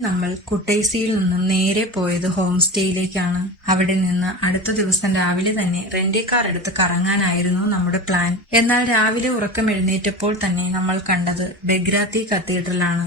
നമ്മൾ കുട്ടൈസിയിൽ നിന്നും നേരെ പോയത് ഹോം സ്റ്റേയിലേക്കാണ് അവിടെ നിന്ന് അടുത്ത ദിവസം രാവിലെ തന്നെ റെന്റി കാർ എടുത്ത് കറങ്ങാനായിരുന്നു നമ്മുടെ പ്ലാൻ. എന്നാൽ രാവിലെ ഉറക്കം എഴുന്നേറ്റപ്പോൾ തന്നെ നമ്മൾ കണ്ടത് ബെഗ്രാത്തി കത്തീഡ്രലാണ്.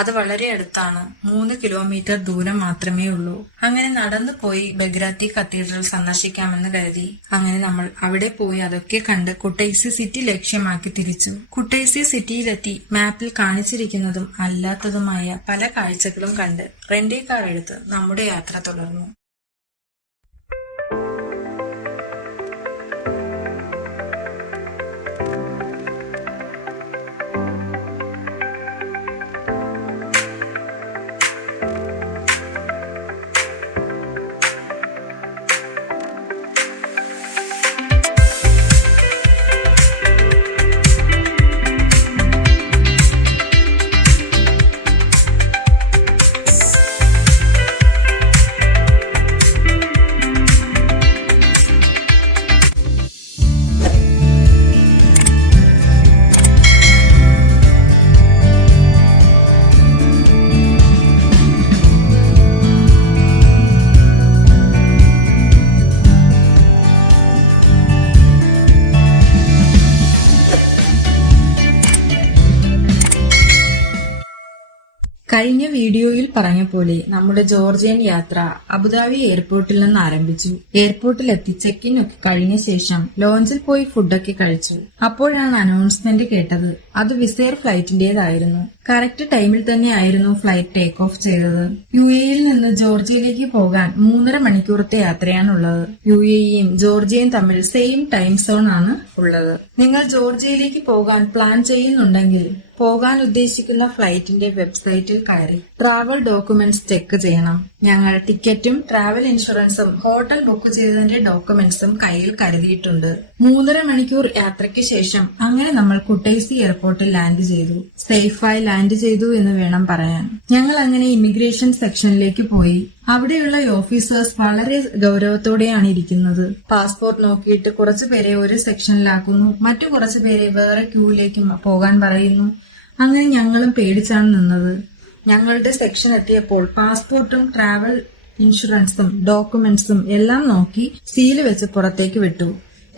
അത് വളരെ അടുത്താണ്. മൂന്ന് കിലോമീറ്റർ ദൂരം മാത്രമേ ഉള്ളൂ. അങ്ങനെ നടന്നു പോയി ബഗ്രാത്തി കത്തീഡ്രൽ സന്ദർശിക്കാമെന്ന് കരുതി. അങ്ങനെ നമ്മൾ അവിടെ പോയി അതൊക്കെ കണ്ട് കുട്ടൈസി സിറ്റി ലക്ഷ്യമാക്കി തിരിച്ചു. കുട്ടൈസി സിറ്റിയിലെത്തി മാപ്പിൽ കാണിച്ചിരിക്കുന്നതും അല്ലാത്തതുമായ പല കാഴ്ചകളും കണ്ട് റെന്റേ കാർ എടുത്ത് നമ്മുടെ യാത്ര തുടർന്നു. കഴിഞ്ഞ വീഡിയോയിൽ പറഞ്ഞ പോലെ നമ്മുടെ ജോർജിയൻ യാത്ര അബുദാബി എയർപോർട്ടിൽ നിന്ന് ആരംഭിച്ചു. എയർപോർട്ടിൽ എത്തി ചെക്ക് ഇൻ ഒക്കെ കഴിഞ്ഞ ശേഷം ലോഞ്ചിൽ പോയി ഫുഡൊക്കെ കഴിച്ചു. അപ്പോഴാണ് അനൗൺസ്മെന്റ് കേട്ടത്. അത് വിസയർ ഫ്ലൈറ്റിന്റേതായിരുന്നു കറക്റ്റ് ടൈമിൽ തന്നെയായിരുന്നു ഫ്ലൈറ്റ് ടേക്ക് ഓഫ് ചെയ്തത്. യു എയിൽ നിന്ന് ജോർജിയയിലേക്ക് പോകാൻ മൂന്നര മണിക്കൂറത്തെ യാത്രയാണുള്ളത്. യു എയും ജോർജിയയും തമ്മിൽ സെയിം ടൈം സോൺ ആണ് ഉള്ളത്. നിങ്ങൾ ജോർജിയയിലേക്ക് പോകാൻ പ്ലാൻ ചെയ്യുന്നുണ്ടെങ്കിൽ പോകാൻ ഉദ്ദേശിക്കുന്ന ഫ്ലൈറ്റിന്റെ വെബ്സൈറ്റിൽ കയറി ട്രാവൽ ഡോക്യുമെന്റ്സ് ചെക്ക് ചെയ്യണം. ഞങ്ങൾ ടിക്കറ്റും ട്രാവൽ ഇൻഷുറൻസും ഹോട്ടൽ ബുക്ക് ചെയ്തതിന്റെ ഡോക്യുമെന്റ്സും കയ്യിൽ കരുതിയിട്ടുണ്ട്. മൂന്നര മണിക്കൂർ യാത്രയ്ക്ക് ശേഷം അങ്ങനെ നമ്മൾ കുട്ടൈസി എയർപോർട്ടിൽ ലാൻഡ് ചെയ്തു. സേഫായി ലാൻഡ് ചെയ്തു എന്ന് വേണം പറയാൻ. ഞങ്ങൾ അങ്ങനെ ഇമിഗ്രേഷൻ സെക്ഷനിലേക്ക് പോയി. അവിടെയുള്ള ഓഫീസേഴ്സ് വളരെ ഗൗരവത്തോടെയാണ് ഇരിക്കുന്നത്. പാസ്പോർട്ട് നോക്കിയിട്ട് കുറച്ചുപേരെ ഒരു സെക്ഷനിലാക്കുന്നു മറ്റു കുറച്ചുപേരെ വേറെ ക്യൂവിലേക്ക് പോകാൻ പറയുന്നു. അങ്ങനെ ഞങ്ങളും പേടിച്ചാണ് നിന്നത്. ഞങ്ങളുടെ സെക്ഷൻ എത്തിയപ്പോൾ പാസ്പോർട്ടും ട്രാവൽ ഇൻഷുറൻസും ഡോക്യുമെന്റ്സും എല്ലാം നോക്കി സീൽ വെച്ച് പുറത്തേക്ക് വിട്ടു.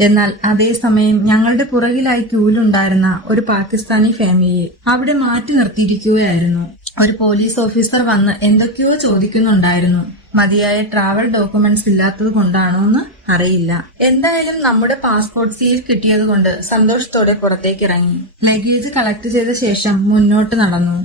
എന്നാൽ അതേസമയം ഞങ്ങളുടെ പുറകിലായി ക്യൂലുണ്ടായിരുന്ന ഒരു പാകിസ്ഥാനി ഫാമിലിയെ അവിടെ മാറ്റി നിർത്തിയിരിക്കുകയായിരുന്നു. ഒരു പോലീസ് ഓഫീസർ വന്ന് എന്തൊക്കെയോ ചോദിക്കുന്നുണ്ടായിരുന്നു. മതിയായ ട്രാവൽ ഡോക്യുമെന്റ്സ് ഇല്ലാത്തത് കൊണ്ടാണോ എന്ന് അറിയില്ല. എന്തായാലും നമ്മുടെ പാസ്പോർട്ട് സീൽ കിട്ടിയത് കൊണ്ട് സന്തോഷത്തോടെ പുറത്തേക്ക് ഇറങ്ങി. ലഗേജ് കളക്ട് ചെയ്ത ശേഷം മുന്നോട്ട് നടന്നു.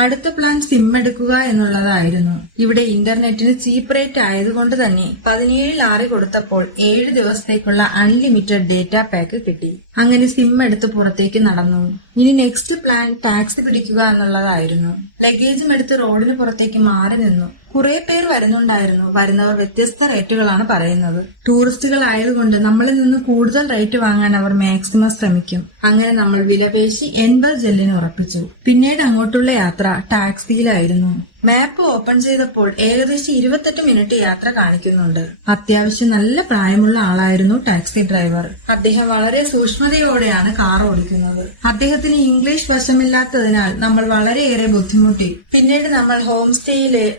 അടുത്ത പ്ലാൻ സിം എടുക്കുക എന്നുള്ളതായിരുന്നു. ഇവിടെ ഇന്റർനെറ്റിന് ചീപ്പ് റേറ്റ് ആയതുകൊണ്ട് തന്നെ പതിനേഴ് ആറ് കൊടുത്തപ്പോൾ ഏഴ് ദിവസത്തേക്കുള്ള അൺലിമിറ്റഡ് ഡേറ്റ പാക്ക് കിട്ടി. അങ്ങനെ സിം എടുത്ത് പുറത്തേക്ക് നടന്നു. ഇനി നെക്സ്റ്റ് പ്ലാൻ ടാക്സി പിടിക്കുക എന്നുള്ളതായിരുന്നു. ലഗേജും എടുത്ത് റോഡിന് പുറത്തേക്ക് മാറി നിന്നു. കുറെ പേർ വരുന്നുണ്ടായിരുന്നു. വരുന്നവർ വ്യത്യസ്ത റേറ്റുകളാണ് പറയുന്നത്. ടൂറിസ്റ്റുകൾ ആയതുകൊണ്ട് നമ്മളിൽ നിന്ന് കൂടുതൽ റേറ്റ് വാങ്ങാൻ അവർ മാക്സിമം ശ്രമിക്കും. അങ്ങനെ നമ്മൾ വിലപേശി എൺപത് ജെല്ലിന് ഉറപ്പിച്ചു. പിന്നീട് അങ്ങോട്ടുള്ള യാത്ര ടാക്സിയിലായിരുന്നു മാപ്പ് ഓപ്പൺ ചെയ്തപ്പോൾ ഏകദേശം ഇരുപത്തെട്ട് മിനിറ്റ് യാത്ര കാണിക്കുന്നുണ്ട്. അത്യാവശ്യം നല്ല പ്രായമുള്ള ആളായിരുന്നു ടാക്സി ഡ്രൈവർ. അദ്ദേഹം വളരെ സൂക്ഷ്മതയോടെയാണ് കാർ ഓടിക്കുന്നത്. അദ്ദേഹത്തിന് ഇംഗ്ലീഷ് വശമില്ലാത്തതിനാൽ നമ്മൾ വളരെയേറെ ബുദ്ധിമുട്ടി. പിന്നീട് നമ്മൾ ഹോം സ്റ്റേയിലെ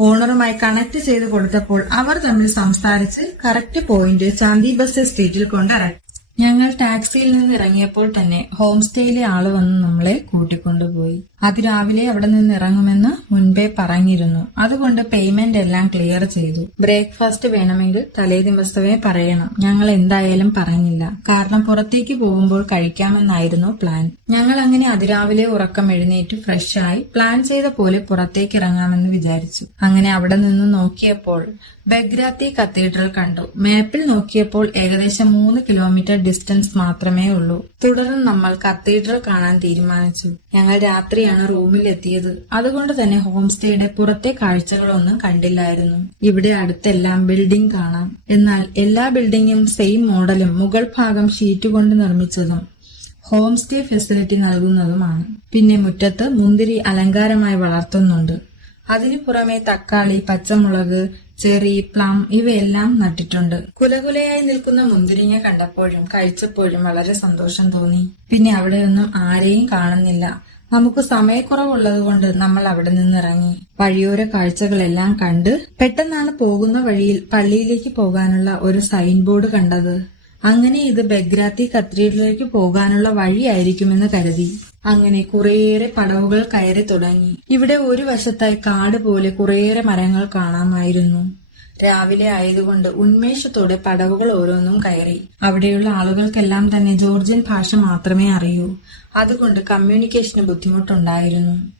ഓണറുമായി കണക്ട് ചെയ്ത് കൊടുത്തപ്പോൾ അവർ തമ്മിൽ സംസാരിച്ച് കറക്റ്റ് പോയിന്റ് ചാന്തി ബസ് സ്ട്രീറ്റിൽ കൊണ്ടിറക്കി ഞങ്ങൾ ടാക്സിയിൽ നിന്ന് ഇറങ്ങിയപ്പോൾ തന്നെ ഹോം സ്റ്റേയിലെ ആൾ വന്ന് നമ്മളെ കൂട്ടിക്കൊണ്ടുപോയി. അതിരാവിലെ അവിടെ നിന്ന് ഇറങ്ങുമെന്ന് മുൻപേ പറഞ്ഞിരുന്നു. അതുകൊണ്ട് പേയ്മെന്റ് എല്ലാം ക്ലിയർ ചെയ്തു. ബ്രേക്ക്ഫാസ്റ്റ് വേണമെങ്കിൽ തലേ ദിവസമേ പറയണം. ഞങ്ങൾ എന്തായാലും പറഞ്ഞില്ല. കാരണം പുറത്തേക്ക് പോകുമ്പോൾ കഴിക്കാമെന്നായിരുന്നു പ്ലാൻ ഞങ്ങൾ അങ്ങനെ അതിരാവിലെ ഉറക്കം എഴുന്നേറ്റ് ഫ്രഷായി പ്ലാൻ ചെയ്ത പോലെ പുറത്തേക്ക് ഇറങ്ങാമെന്ന് വിചാരിച്ചു. അങ്ങനെ അവിടെ നിന്ന് നോക്കിയപ്പോൾ ബഗ്രാത്തി കത്തീഡ്രൽ കണ്ടു. മാപ്പിൽ നോക്കിയപ്പോൾ ഏകദേശം മൂന്ന് കിലോമീറ്റർ ഡിസ്റ്റൻസ് മാത്രമേ ഉള്ളൂ. തുടർന്ന് നമ്മൾ കത്തീഡ്രൽ കാണാൻ തീരുമാനിച്ചു. ഞങ്ങൾ രാത്രിയാണ് റൂമിൽ എത്തിയത് അതുകൊണ്ട് തന്നെ ഹോം സ്റ്റേയുടെ പുറത്തെ കാഴ്ചകളൊന്നും കണ്ടില്ലായിരുന്നു. ഇവിടെ അടുത്തെല്ലാം ബിൽഡിംഗ് കാണാം. എന്നാൽ എല്ലാ ബിൽഡിംഗും സെയിം മോഡലും മുഗൾ ഭാഗം ഷീറ്റ് കൊണ്ട് നിർമ്മിച്ചതും ഹോം സ്റ്റേ ഫെസിലിറ്റി നൽകുന്നതുമാണ്. പിന്നെ മുറ്റത്ത് മുന്തിരി അലങ്കാരമായി വളർത്തുന്നുണ്ട്. അതിനു പുറമെ തക്കാളി പച്ചമുളക് ചെറി പ്ലം ഇവയെല്ലാം നട്ടിട്ടുണ്ട്. കുലകുലയായി നിൽക്കുന്ന മുന്തിരിങ്ങ കണ്ടപ്പോഴും കഴിച്ചപ്പോഴും വളരെ സന്തോഷം തോന്നി. പിന്നെ അവിടെയൊന്നും ആരെയും കാണുന്നില്ല. നമുക്ക് സമയക്കുറവുള്ളത് കൊണ്ട് നമ്മൾ അവിടെ നിന്നിറങ്ങി. വഴിയോര കാഴ്ചകളെല്ലാം കണ്ട് പെട്ടെന്നാണ് പോകുന്ന വഴിയിൽ പള്ളിയിലേക്ക് പോകാനുള്ള ഒരു സൈൻ ബോർഡ് കണ്ടത്. അങ്ങനെ ഇത് ബെഗ്രാത്തി കത്തീഡ്രലിലേക്ക് പോകാനുള്ള വഴിയായിരിക്കുമെന്ന് കരുതി. അങ്ങനെ കുറേയേറെ പടവുകൾ കയറി തുടങ്ങി. ഇവിടെ ഒരു വശത്തായി കാട് പോലെ കുറേയേറെ മരങ്ങൾ കാണാമായിരുന്നു. രാവിലെ ആയതുകൊണ്ട് ഉന്മേഷത്തോടെ പടവുകൾ ഓരോന്നും കയറി. അവിടെയുള്ള ആളുകൾക്കെല്ലാം തന്നെ ജോർജിയൻ ഭാഷ മാത്രമേ അറിയൂ. അതുകൊണ്ട് കമ്മ്യൂണിക്കേഷന് ബുദ്ധിമുട്ടുണ്ടായിരുന്നു.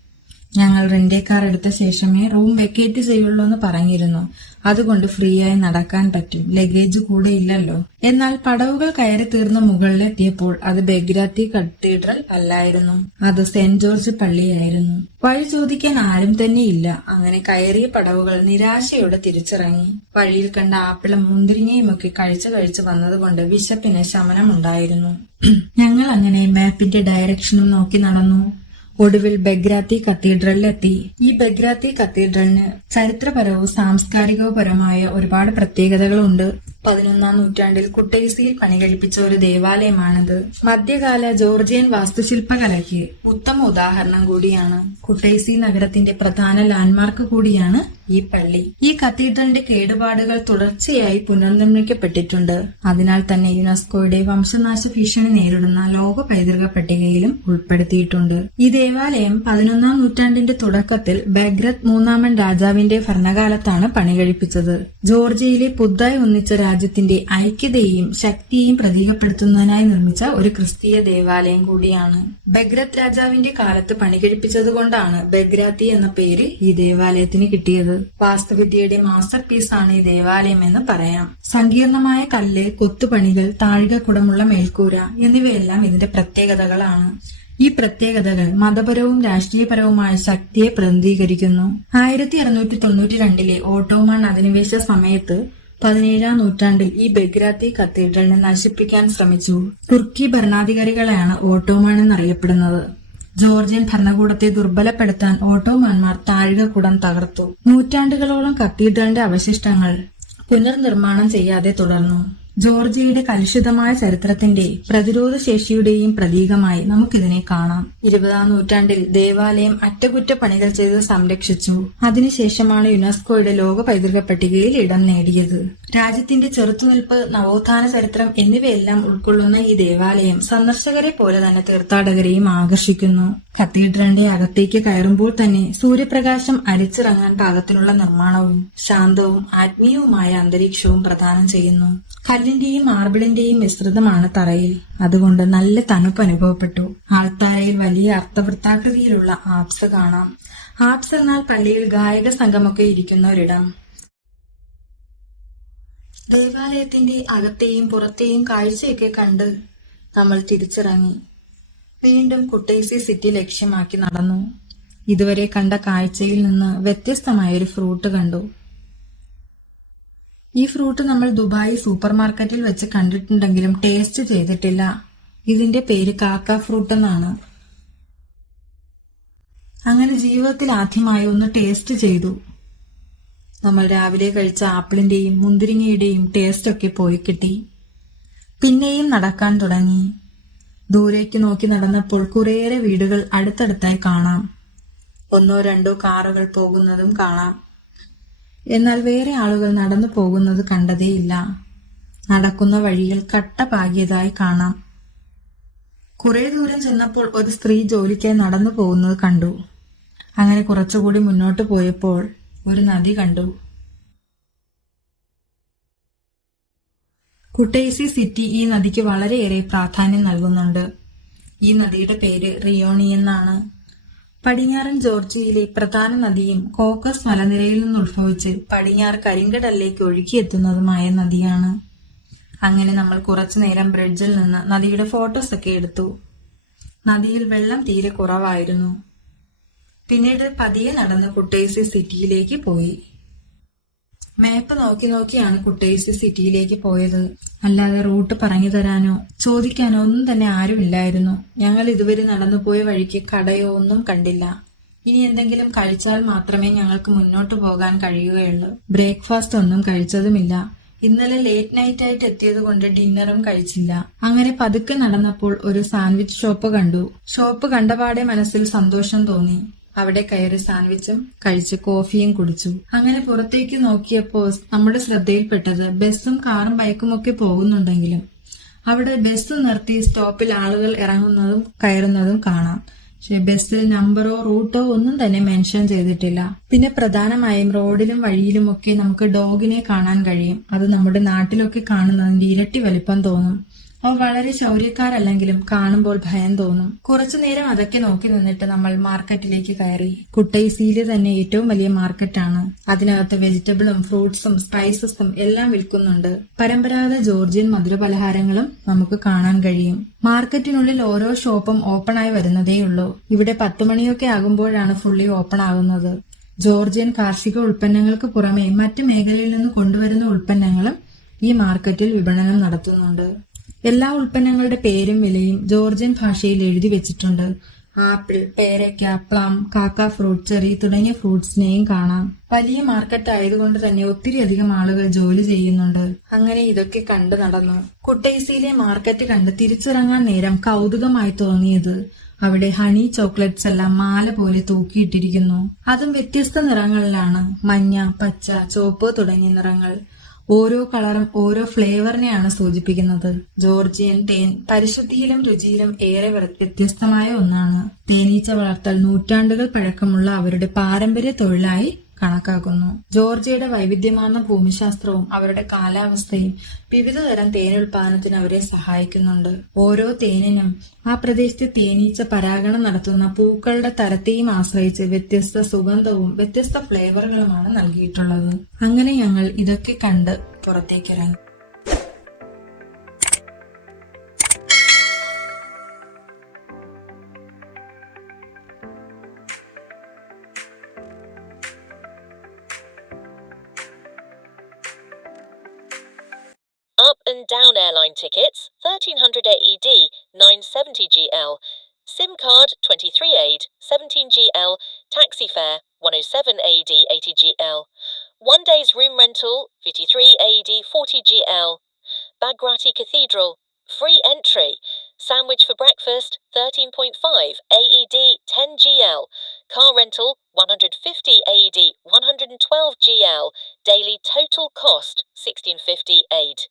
ഞങ്ങൾ റെന്റേ കാർ എടുത്ത ശേഷമേ റൂം വെക്കേറ്റ് ചെയ്യുള്ളൂ എന്ന് പറഞ്ഞിരുന്നു. അതുകൊണ്ട് ഫ്രീ ആയി നടക്കാൻ പറ്റും. ലഗേജ് കൂടെ ഇല്ലല്ലോ. എന്നാൽ പടവുകൾ കയറി തീർന്ന മുകളിലെത്തിയപ്പോൾ അത് ബെഗ്രാത്തി കത്തീഡ്രൽ അല്ലായിരുന്നു. അത് സെന്റ് ജോർജ് പള്ളിയായിരുന്നു. വഴി ചോദിക്കാൻ ആരും തന്നെ ഇല്ല. അങ്ങനെ കയറിയ പടവുകൾ നിരാശയോടെ തിരിച്ചിറങ്ങി. വഴിയിൽ കണ്ട ആപ്പിളും മുന്തിരിങ്ങയും ഒക്കെ കഴിച്ചു കഴിച്ചു വന്നതുകൊണ്ട് വിശപ്പിന് ശമനമുണ്ടായിരുന്നു. ഞങ്ങൾ അങ്ങനെ മാപ്പിന്റെ ഡയറക്ഷനും നോക്കി നടന്നു. ഒടുവിൽ ബെഗ്രാത്തി കത്തീഡ്രലിലെത്തി. ഈ ബെഗ്രാത്തി കത്തീഡ്രലിന് ചരിത്രപരവും സാംസ്കാരികവുമായ ഒരുപാട് പ്രത്യേകതകളുണ്ട്. പതിനൊന്നാം നൂറ്റാണ്ടിൽ കുട്ടൈസിയിൽ പണി കഴിപ്പിച്ച ഒരു ദേവാലയമാണിത്. മധ്യകാല ജോർജിയൻ വാസ്തുശില്പകലയ്ക്ക് ഉത്തമ ഉദാഹരണം കൂടിയാണ് കുട്ടൈസി നഗരത്തിന്റെ പ്രധാന ലാൻഡ്മാർക്ക് കൂടിയാണ് ഈ പള്ളി ഈ കത്തീഡ്രലിന്റെ കേടുപാടുകൾ തുടർച്ചയായി പുനർനിർമ്മിക്കപ്പെട്ടിട്ടുണ്ട്. അതിനാൽ തന്നെ യുനെസ്കോയുടെ വംശനാശ ഭീഷണി നേരിടുന്ന ലോക പൈതൃക പട്ടികയിലും ഉൾപ്പെടുത്തിയിട്ടുണ്ട്. ഈ ദേവാലയം പതിനൊന്നാം നൂറ്റാണ്ടിന്റെ തുടക്കത്തിൽ ബഗ്രത് മൂന്നാമൻ രാജാവിന്റെ ഭരണകാലത്താണ് പണികഴിപ്പിച്ചത്. ജോർജിയയിലെ പുതുതായി ഒന്നിച്ച രാജ്യത്തിന്റെ ഐക്യതയെയും ശക്തിയെയും പ്രതീകപ്പെടുത്തുന്നതിനായി നിർമ്മിച്ച ഒരു ക്രിസ്തീയ ദേവാലയം കൂടിയാണ്. ബഗ്രത് രാജാവിന്റെ കാലത്ത് പണികഴിപ്പിച്ചതുകൊണ്ടാണ് ബഗ്രാത്തി എന്ന പേര് ഈ ദേവാലയത്തിന് കിട്ടിയത്. വാസ്തുവിദ്യയുടെ മാസ്റ്റർ പീസാണ് ഈ ദേവാലയം എന്ന് പറയാം. സങ്കീർണമായ കല്ല് കൊത്തുപണികൾ താഴികക്കുടമുള്ള മേൽക്കൂര എന്നിവയെല്ലാം ഇതിന്റെ പ്രത്യേകതകളാണ്. ഈ പ്രത്യേകതകൾ മതപരവും രാഷ്ട്രീയപരവുമായ ശക്തിയെ പ്രതിനിധീകരിക്കുന്നു. ആയിരത്തി അറുന്നൂറ്റി തൊണ്ണൂറ്റി രണ്ടിലെ ഓട്ടോമാൻ അധിനിവേശ സമയത്ത് പതിനേഴാം നൂറ്റാണ്ടിൽ ഈ ബഗ്രാത്തി കത്തീഡ്രലിനെ നശിപ്പിക്കാൻ ശ്രമിച്ചു. തുർക്കി ഭരണാധികാരികളെയാണ് ഓട്ടോമാൻ എന്നറിയപ്പെടുന്നത്. ജോർജിയൻ ഭരണകൂടത്തെ ദുർബലപ്പെടുത്താൻ ഓട്ടോമാൻമാർ താഴികക്കുടം തകർത്തു. നൂറ്റാണ്ടുകളോളം കത്തീഡ്രലിന്റെ അവശിഷ്ടങ്ങൾ പുനർനിർമ്മാണം ചെയ്യാതെ തുടർന്നു. ജോർജിയയുടെ കലുഷിതമായ ചരിത്രത്തിന്റെ പ്രതിരോധ ശേഷിയുടെയും പ്രതീകമായി നമുക്കിതിനെ കാണാം. ഇരുപതാം നൂറ്റാണ്ടിൽ ദേവാലയം അറ്റകുറ്റപ്പണികൾ ചെയ്ത് സംരക്ഷിച്ചു. അതിനുശേഷമാണ് യുനെസ്കോയുടെ ലോക പൈതൃക പട്ടികയിൽ ഇടം നേടിയത്. രാജ്യത്തിന്റെ ചെറുത്തുനിൽപ്പ് നവോത്ഥാന ചരിത്രം എന്നിവയെല്ലാം ഉൾക്കൊള്ളുന്ന ഈ ദേവാലയം സന്ദർശകരെ പോലെ തന്നെ തീർത്ഥാടകരെയും ആകർഷിക്കുന്നു. കത്തീഡ്രലിന്റെ അകത്തേക്ക് കയറുമ്പോൾ തന്നെ സൂര്യപ്രകാശം അരിച്ചിറങ്ങാൻ പാകത്തിനുള്ള നിർമ്മാണവും ശാന്തവും ആത്മീയവുമായ അന്തരീക്ഷവും പ്രദാനം ചെയ്യുന്നു. കല്ലിന്റെയും മാർബിളിന്റെയും മിശ്രിതമാണ് തറയിൽ. അതുകൊണ്ട് നല്ല തണുപ്പ് അനുഭവപ്പെട്ടു. ആൾത്താരയിൽ വലിയ അർത്ഥവൃത്താകൃതിയിലുള്ള ആപ്സ് കാണാം. ആപ്സ് എന്നാൽ പള്ളിയിൽ ഗായക സംഘമൊക്കെ ഇരിക്കുന്ന ഒരിടം ദേവാലയത്തിന്റെ അകത്തെയും പുറത്തെയും കാഴ്ചയൊക്കെ കണ്ട് നമ്മൾ തിരിച്ചിറങ്ങി. വീണ്ടും കുട്ടേസി സിറ്റി ലക്ഷ്യമാക്കി നടന്നു. ഇതുവരെ കണ്ട കാഴ്ചയിൽ നിന്ന് വ്യത്യസ്തമായ ഒരു ഫ്രൂട്ട് കണ്ടു. ഈ ഫ്രൂട്ട് നമ്മൾ ദുബായ് സൂപ്പർ മാർക്കറ്റിൽ വെച്ച് കണ്ടിട്ടുണ്ടെങ്കിലും ടേസ്റ്റ് ചെയ്തിട്ടില്ല. ഇതിന്റെ പേര് കാക്ക ഫ്രൂട്ട് എന്നാണ്. അങ്ങനെ ജീവിതത്തിൽ ആദ്യമായി ഒന്ന് ടേസ്റ്റ് ചെയ്തു. നമ്മൾ രാവിലെ കഴിച്ച ആപ്പിളിന്റെയും മുന്തിരിങ്ങയുടെയും ടേസ്റ്റ് ഒക്കെ പോയി കിട്ടി. പിന്നെയും നടക്കാൻ തുടങ്ങി. ദൂരേക്ക് നോക്കി നടന്നപ്പോൾ കുറേയേറെ വീടുകൾ അടുത്തടുത്തായി കാണാം. ഒന്നോ രണ്ടോ കാറുകൾ പോകുന്നതും കാണാം. എന്നാൽ വേറെ ആളുകൾ നടന്നു പോകുന്നത് കണ്ടതേയില്ല. നടക്കുന്ന വഴിയിൽ കട്ട പാകിയതായി കാണാം. കുറെ ദൂരം ചെന്നപ്പോൾ ഒരു സ്ത്രീ ജോലിക്കായി നടന്നു പോകുന്നത് കണ്ടു. അങ്ങനെ കുറച്ചുകൂടി മുന്നോട്ട് പോയപ്പോൾ ഒരു നദി കണ്ടു. കുട്ടേസി സിറ്റി ഈ നദിക്ക് വളരെയേറെ പ്രാധാന്യം നൽകുന്നുണ്ട്. ഈ നദിയുടെ പേര് റിയോണി എന്നാണ്. പടിഞ്ഞാറൻ ജോർജിയയിലെ പ്രധാന നദിയും കോക്കസ് മലനിരയിൽ നിന്ന് ഉത്ഭവിച്ച് പടിഞ്ഞാറ് കരിങ്കടലിലേക്ക് ഒഴുകിയെത്തുന്നതുമായ നദിയാണ്. അങ്ങനെ നമ്മൾ കുറച്ചു നേരം ബ്രിഡ്ജിൽ നിന്ന് നദിയുടെ ഫോട്ടോസ് ഒക്കെ എടുത്തു. നദിയിൽ വെള്ളം തീരെ കുറവായിരുന്നു. പിന്നീട് പതിയെ നടന്ന് കുട്ടേസി സിറ്റിയിലേക്ക് പോയി. മാപ്പ് നോക്കി നോക്കിയാണ് കുട്ടേഴ്സ് സിറ്റിയിലേക്ക് പോയത്. അല്ലാതെ റൂട്ട് പറഞ്ഞു തരാനോ ചോദിക്കാനോ ഒന്നും തന്നെ ആരുമില്ലായിരുന്നു ഞങ്ങൾ ഇതുവരെ നടന്നു പോയ വഴിക്ക് കടയോ ഒന്നും കണ്ടില്ല. ഇനി എന്തെങ്കിലും കഴിച്ചാൽ മാത്രമേ ഞങ്ങൾക്ക് മുന്നോട്ട് പോകാൻ കഴിയുകയുള്ളൂ. ബ്രേക്ക്ഫാസ്റ്റ് ഒന്നും കഴിച്ചതുമില്ല. ഇന്നലെ ലേറ്റ് നൈറ്റ് ആയിട്ട് എത്തിയത് കൊണ്ട് ഡിന്നറും കഴിച്ചില്ല. അങ്ങനെ പതുക്കെ നടന്നപ്പോൾ ഒരു സാൻഡ്വിച്ച് ഷോപ്പ് കണ്ടു. ഷോപ്പ് കണ്ടപാടെ മനസ്സിൽ സന്തോഷം തോന്നി. അവിടെ കയറി സാൻഡ്വിച്ചും കഴിച്ച് കോഫിയും കുടിച്ചു. അങ്ങനെ പുറത്തേക്ക് നോക്കിയപ്പോൾ നമ്മുടെ ശ്രദ്ധയിൽപ്പെട്ടത് ബസ്സും കാറും ബൈക്കും ഒക്കെ പോകുന്നുണ്ടെങ്കിലും അവിടെ ബസ് നിർത്തി സ്റ്റോപ്പിൽ ആളുകൾ ഇറങ്ങുന്നതും കയറുന്നതും കാണാം. പക്ഷെ ബസ്സിൽ നമ്പറോ റൂട്ടോ ഒന്നും തന്നെ മെൻഷൻ ചെയ്തിട്ടില്ല. പിന്നെ പ്രധാനമായും റോഡിലും വഴിയിലുമൊക്കെ നമുക്ക് ഡോഗിനെ കാണാൻ കഴിയും. അത് നമ്മുടെ നാട്ടിലൊക്കെ കാണുന്നതിന്റെ ഇരട്ടി വലിപ്പം തോന്നും. അവ വളരെ ശൗര്യക്കാരല്ലെങ്കിലും കാണുമ്പോൾ ഭയം തോന്നും. കുറച്ചു നേരം അതൊക്കെ നോക്കി നിന്നിട്ട് നമ്മൾ മാർക്കറ്റിലേക്ക് കയറി. കുട്ടൈസിയിലെ തന്നെ ഏറ്റവും വലിയ മാർക്കറ്റാണ്. അതിനകത്ത് വെജിറ്റബിളും ഫ്രൂട്ട്സും സ്പൈസസും എല്ലാം വിൽക്കുന്നുണ്ട്. പരമ്പരാഗത ജോർജിയൻ മധുരപലഹാരങ്ങളും നമുക്ക് കാണാൻ കഴിയും. മാർക്കറ്റിനുള്ളിൽ ഓരോ ഷോപ്പും ഓപ്പൺ ആയി വരുന്നതേയുള്ളൂ ഇവിടെ പത്ത് മണിയൊക്കെ ആകുമ്പോഴാണ് ഫുള്ളി ഓപ്പൺ ആകുന്നത്. ജോർജിയൻ കാർഷിക ഉൽപ്പന്നങ്ങൾക്ക് പുറമെ മറ്റ് മേഖലയിൽ നിന്ന് കൊണ്ടുവരുന്ന ഉൽപ്പന്നങ്ങളും ഈ മാർക്കറ്റിൽ വിപണനം നടത്തുന്നുണ്ട്. എല്ലാ ഉൽപ്പന്നങ്ങളുടെ പേരും വിലയും ജോർജിയൻ ഭാഷയിൽ എഴുതി വെച്ചിട്ടുണ്ട്. ആപ്പിൾ പേരയ്ക്ക പ്ലം കാക്ക ഫ്രൂട്ട് ചെറി തുടങ്ങിയ ഫ്രൂട്ട്സിനെയും കാണാം. വലിയ മാർക്കറ്റ് ആയതുകൊണ്ട് തന്നെ ഒത്തിരി അധികം ആളുകൾ ജോലി ചെയ്യുന്നുണ്ട്. അങ്ങനെ ഇതൊക്കെ കണ്ടു നടന്നു. കുട്ടൈസിയിലെ മാർക്കറ്റ് കണ്ട് തിരിച്ചിറങ്ങാൻ നേരം കൗതുകമായി തോന്നിയത് അവിടെ ഹണി ചോക്ലേറ്റ്സ് എല്ലാം മാല പോലെ തൂക്കിയിട്ടിരിക്കുന്നു. അതും വ്യത്യസ്ത നിറങ്ങളിലാണ്. മഞ്ഞ പച്ച ചുവപ്പ് തുടങ്ങിയ നിറങ്ങൾ. ഓരോ കളറും ഓരോ ഫ്ലേവറിനെയാണ് സൂചിപ്പിക്കുന്നത്. ജോർജിയൻ തേൻ പരിശുദ്ധിയിലും രുചിയിലും ഏറെ വ്യത്യസ്തമായ ഒന്നാണ്. തേനീച്ച വളർത്തൽ നൂറ്റാണ്ടുകൾ പഴക്കമുള്ള അവരുടെ പാരമ്പര്യ തൊഴിലായി കണക്കാക്കുന്നു. ജോർജിയയുടെ വൈവിധ്യമാർന്ന ഭൂമിശാസ്ത്രവും അവരുടെ കാലാവസ്ഥയും വിവിധ തരം തേനുൽപാദനത്തിന് അവരെ സഹായിക്കുന്നുണ്ട്. ഓരോ തേനിനും ആ പ്രദേശത്തെ തേനീച്ച പരാഗണം നടത്തുന്ന പൂക്കളുടെ തരത്തെയും ആശ്രയിച്ച് വ്യത്യസ്ത സുഗന്ധവും വ്യത്യസ്ത ഫ്ലേവറുകളുമാണ് നൽകിയിട്ടുള്ളത്. അങ്ങനെ ഞങ്ങൾ ഇതൊക്കെ കണ്ട് പുറത്തേക്കിറങ്ങി. Tickets 1300 AED 970 GL. SIM card 23 AID 17 GL. Taxi fare 107 AED 80 GL. One day's room rental 53 AED 40 GL. Bagrati Cathedral free entry. Sandwich for breakfast 13.5 AED 10 GL. Car rental 150 AED 112 GL. Daily total cost 1650 AID.